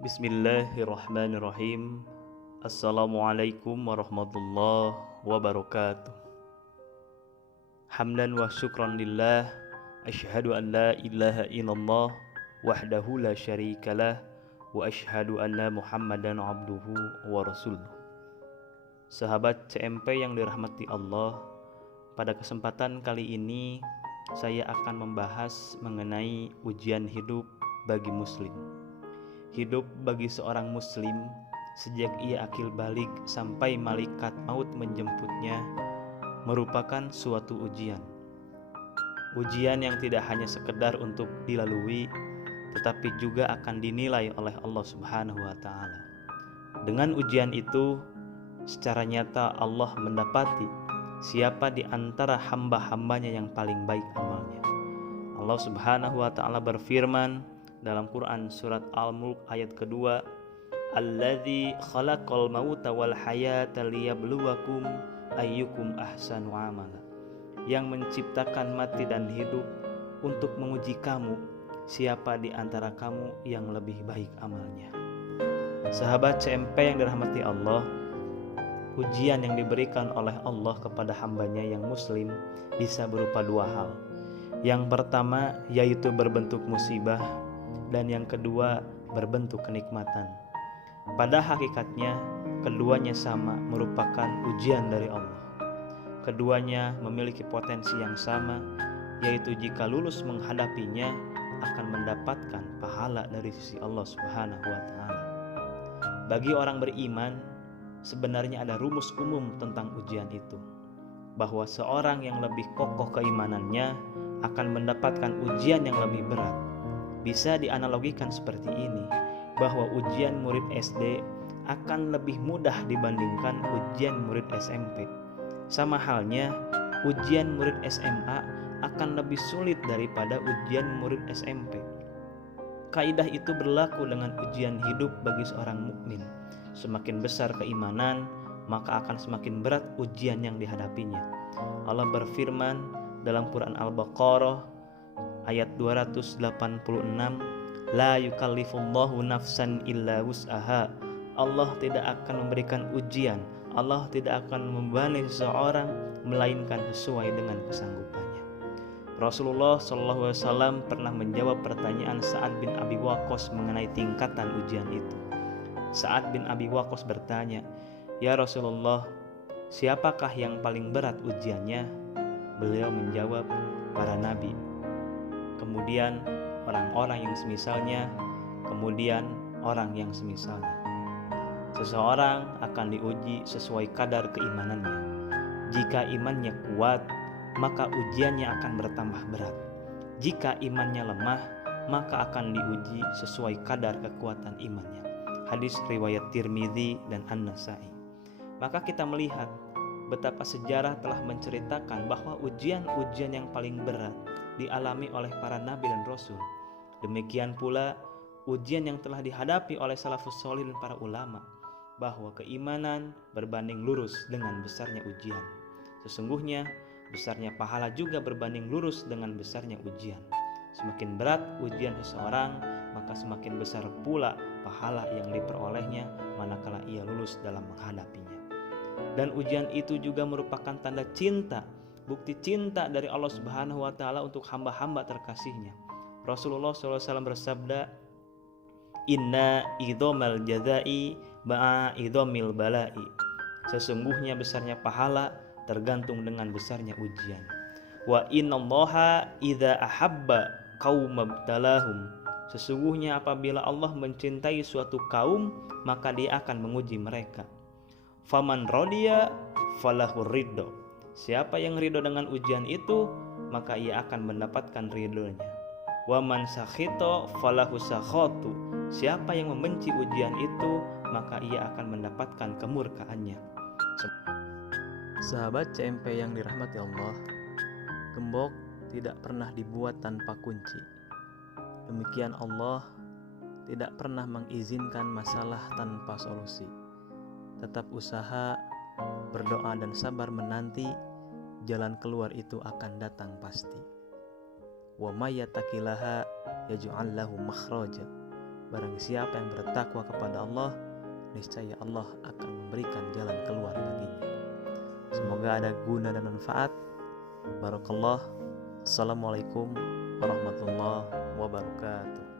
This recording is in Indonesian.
Bismillahirrahmanirrahim. Assalamualaikum warahmatullahi wabarakatuh. Hamdan wa syukran lillah. Asyhadu an la ilaha illallah wahdahu la syarikalah wa asyhadu anna Muhammadan abduhu wa rasuluh. Sahabat CMP yang dirahmati Allah, pada kesempatan kali ini saya akan membahas mengenai ujian hidup bagi muslim. Hidup bagi seorang muslim sejak ia akil balik sampai malaikat maut menjemputnya merupakan suatu ujian. Ujian yang tidak hanya sekedar untuk dilalui, tetapi juga akan dinilai oleh Allah Subhanahu wa Ta'ala. Dengan ujian itu, secara nyata Allah mendapati siapa di antara hamba-hambanya yang paling baik amalnya. Allah Subhanahu wa Ta'ala berfirman dalam Quran surat Al-Mulk ayat kedua, Alladzi khalaqal mauta wal hayata liyabluwakum ayyukum ahsanu amala. Yang menciptakan mati dan hidup untuk menguji kamu, siapa di antara kamu yang lebih baik amalnya. Sahabat CMP yang dirahmati Allah, ujian yang diberikan oleh Allah kepada hambanya yang muslim bisa berupa dua hal. Yang pertama yaitu berbentuk musibah, dan yang kedua berbentuk kenikmatan. Pada hakikatnya keduanya sama, merupakan ujian dari Allah. Keduanya memiliki potensi yang sama, yaitu jika lulus menghadapinya akan mendapatkan pahala dari sisi Allah Subhanahu wa Ta'ala. Bagi orang beriman, sebenarnya ada rumus umum tentang ujian itu, bahwa seorang yang lebih kokoh keimanannya akan mendapatkan ujian yang lebih berat. Bisa dianalogikan seperti ini, bahwa ujian murid SD akan lebih mudah dibandingkan ujian murid SMP. Sama halnya, ujian murid SMA akan lebih sulit daripada ujian murid SMP. Kaidah itu berlaku dengan ujian hidup bagi seorang mukmin. Semakin besar keimanan, maka akan semakin berat ujian yang dihadapinya. Allah berfirman dalam Quran Al-Baqarah ayat 286, la yukallifullahu nafsan illa wus'aha. Allah tidak akan memberikan ujian, Allah tidak akan membebani seseorang melainkan sesuai dengan kesanggupannya. Rasulullah SAW pernah menjawab pertanyaan Sa'ad bin Abi Waqqas mengenai tingkatan ujian itu. Sa'ad bin Abi Waqqas bertanya, "Ya Rasulullah, siapakah yang paling berat ujiannya?" Beliau menjawab, "Para nabi, kemudian orang-orang yang semisalnya, kemudian orang yang semisalnya." Seseorang akan diuji sesuai kadar keimanannya. Jika imannya kuat, maka ujiannya akan bertambah berat. Jika imannya lemah, maka akan diuji sesuai kadar kekuatan imannya. Hadis riwayat Tirmidzi dan An-Nasa'i. Maka kita melihat betapa sejarah telah menceritakan bahwa ujian-ujian yang paling berat dialami oleh para nabi dan rasul. Demikian pula ujian yang telah dihadapi oleh salafus sholih dan para ulama, bahwa keimanan berbanding lurus dengan besarnya ujian. Sesungguhnya besarnya pahala juga berbanding lurus dengan besarnya ujian. Semakin berat ujian seseorang, maka semakin besar pula pahala yang diperolehnya manakala ia lulus dalam menghadapinya. Dan ujian itu juga merupakan tanda cinta, bukti cinta dari Allah Subhanahu wa Ta'ala untuk hamba-hamba terkasihnya. Rasulullah SAW bersabda, "Inna idhomal jazai ba'a idhomil balai." Sesungguhnya besarnya pahala tergantung dengan besarnya ujian. Wa innallaha idza ahabba qaumabtalahum. Sesungguhnya apabila Allah mencintai suatu kaum, maka Dia akan menguji mereka. Faman radiya falahur ridho. Siapa yang ridho dengan ujian itu, maka ia akan mendapatkan ridhonya. Waman sakhito falahu sakhatu. Siapa yang membenci ujian itu, maka ia akan mendapatkan kemurkaannya. Sahabat CMP yang dirahmati Allah, gembok tidak pernah dibuat tanpa kunci. Demikian Allah tidak pernah mengizinkan masalah tanpa solusi. Tetap usaha, berdoa dan sabar menanti, jalan keluar itu akan datang pasti. Wa may yattaqillaha yaj'al lahu makhraja. Barang siapa yang bertakwa kepada Allah, niscaya Allah akan memberikan jalan keluar baginya. Semoga ada guna dan manfaat. Barakallah. Assalamualaikum warahmatullahi wabarakatuh.